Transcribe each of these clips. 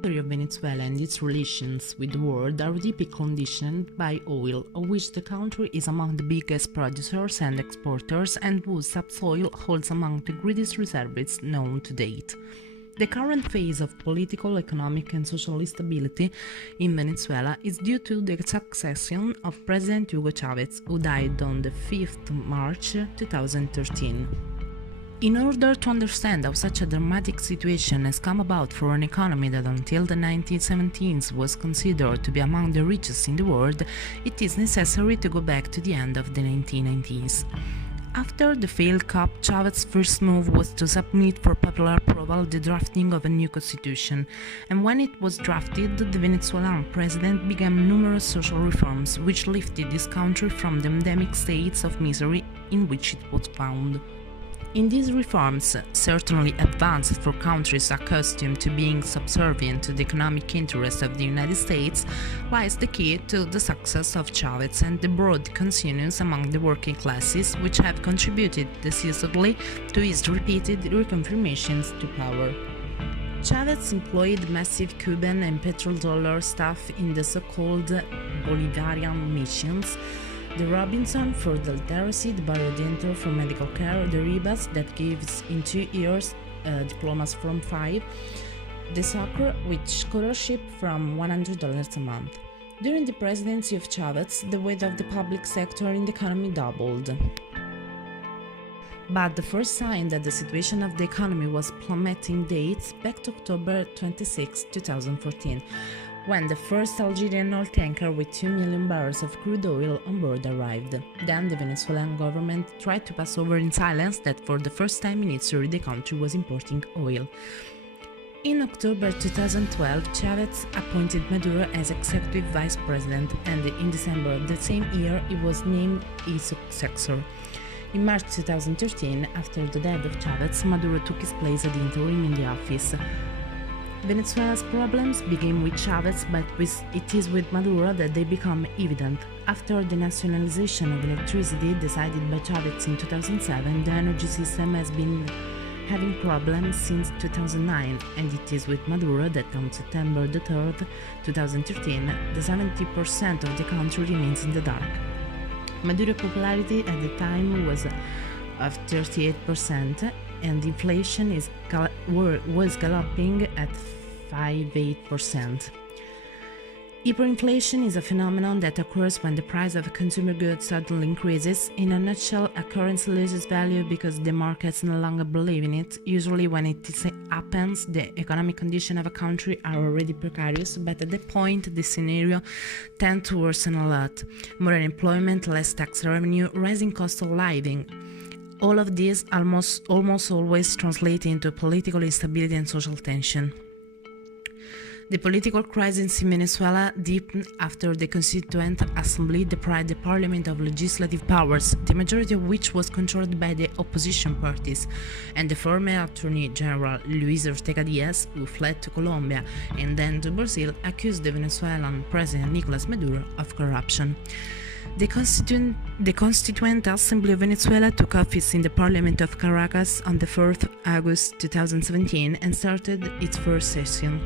The history of Venezuela and its relations with the world are deeply conditioned by oil, of which the country is among the biggest producers and exporters and whose subsoil holds among the greatest reserves known to date. The current phase of political, economic and social instability in Venezuela is due to the succession of President Hugo Chavez, who died on the 5th March 2013. In order to understand how such a dramatic situation has come about for an economy that until the 1970s was considered to be among the richest in the world, it is necessary to go back to the end of the 1990s. After the failed coup, Chavez's first move was to submit for popular approval the drafting of a new constitution, and when it was drafted, the Venezuelan president began numerous social reforms which lifted this country from the endemic states of misery in which it was found. In these reforms, certainly advanced for countries accustomed to being subservient to the economic interests of the United States, lies the key to the success of Chavez and the broad consensus among the working classes, which have contributed decisively to his repeated reconfirmations to power. Chavez employed massive Cuban and petrodollar staff in the so-called Bolivarian missions, the Robinson for the literacy, the Barrio for medical care, the Ribas that gives in 2 years diplomas from 5, the soccer with scholarship from $100 a month. During the presidency of Chavez, the weight of the public sector in the economy doubled. But the first sign that the situation of the economy was plummeting dates back to October 26, 2014, when the first Algerian oil tanker with 2 million barrels of crude oil on board arrived. Then the Venezuelan government tried to pass over in silence that for the first time in history the country was importing oil. In October 2012, Chavez appointed Maduro as executive vice president, and in December of the same year he was named his successor. In March 2013, after the death of Chavez, Maduro took his place at interim in the office. Venezuela's problems began with Chavez, but it is with Maduro that they become evident. After the nationalization of electricity decided by Chavez in 2007, the energy system has been having problems since 2009, and it is with Maduro that on September 3rd, 2013, the 70% of the country remains in the dark. Maduro's popularity at the time was of 38%, and inflation was galloping at 5.8%. Hyperinflation is a phenomenon that occurs when the price of a consumer good suddenly increases. In a nutshell, a currency loses value because the markets no longer believe in it. Usually when it happens, the economic conditions of a country are already precarious, but at that point the scenario tends to worsen a lot. More unemployment, less tax revenue, rising cost of living. All of these almost always translate into political instability and social tension. The political crisis in Venezuela deepened after the Constituent Assembly deprived the parliament of legislative powers, the majority of which was controlled by the opposition parties, and the former Attorney General Luis Ortega Diaz, who fled to Colombia and then to Brazil, accused the Venezuelan President Nicolas Maduro of corruption. The Constituent Assembly of Venezuela took office in the Parliament of Caracas on the 4th August 2017 and started its first session.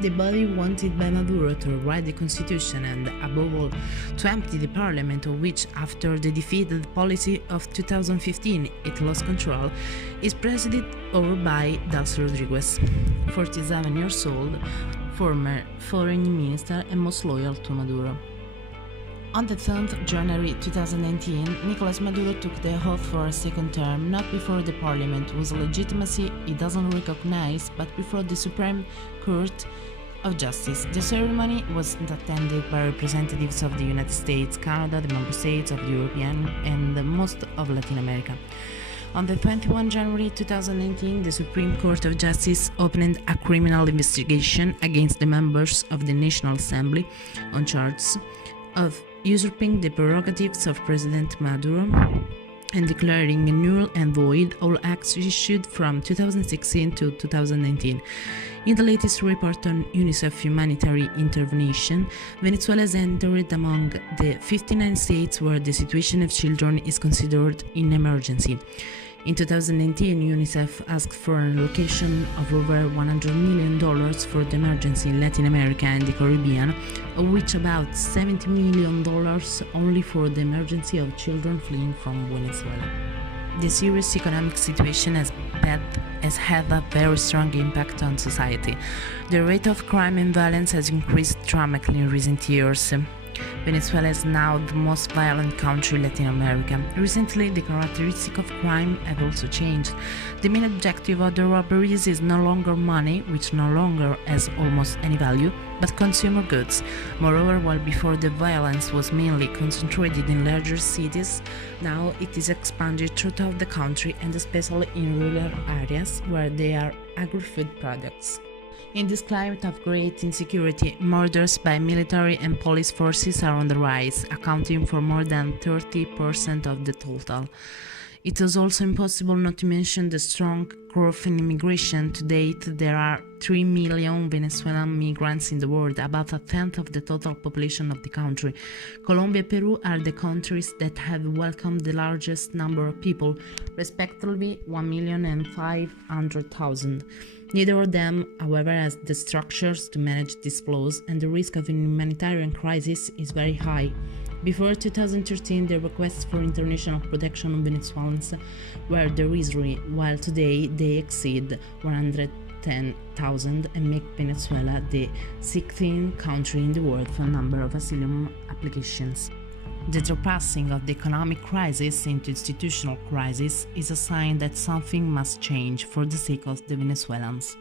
The body wanted by Maduro to rewrite the constitution and, above all, to empty the parliament, of which, after the defeated policy of 2015 it lost control, is presided over by Delcy Rodriguez, 47 years old, former foreign minister and most loyal to Maduro. On the 10th January 2019, Nicolas Maduro took the oath for a second term, not before the parliament, whose legitimacy he doesn't recognize, but before the Supreme Court of Justice. The ceremony was attended by representatives of the United States, Canada, the member states of the European and most of Latin America. On the 21 January 2019, the Supreme Court of Justice opened a criminal investigation against the members of the National Assembly on charges of usurping the prerogatives of President Maduro and declaring null and void all acts issued from 2016 to 2019. In the latest report on UNICEF humanitarian intervention, Venezuela has entered among the 59 states where the situation of children is considered an emergency. In 2019, UNICEF asked for an allocation of over $100 million for the emergency in Latin America and the Caribbean, of which about $70 million only for the emergency of children fleeing from Venezuela. The serious economic situation has had a very strong impact on society. The rate of crime and violence has increased dramatically in recent years. Venezuela is now the most violent country in Latin America. Recently, the characteristics of crime have also changed. The main objective of the robberies is no longer money, which no longer has almost any value, but consumer goods. Moreover, while before the violence was mainly concentrated in larger cities, now it is expanded throughout the country and especially in rural areas where there are agri-food products. In this climate of great insecurity, murders by military and police forces are on the rise, accounting for more than 30% of the total. It is also impossible not to mention the strong growth in immigration. To date, there are 3 million Venezuelan migrants in the world, about a tenth of the total population of the country. Colombia and Peru are the countries that have welcomed the largest number of people, respectively 1 million and 500,000. Neither of them, however, has the structures to manage these flows, and the risk of an humanitarian crisis is very high. Before 2013, the requests for international protection on Venezuelans were derisory, while today they exceed 110,000 and make Venezuela the 16th country in the world for a number of asylum applications. The surpassing of the economic crisis into institutional crisis is a sign that something must change for the sake of the Venezuelans.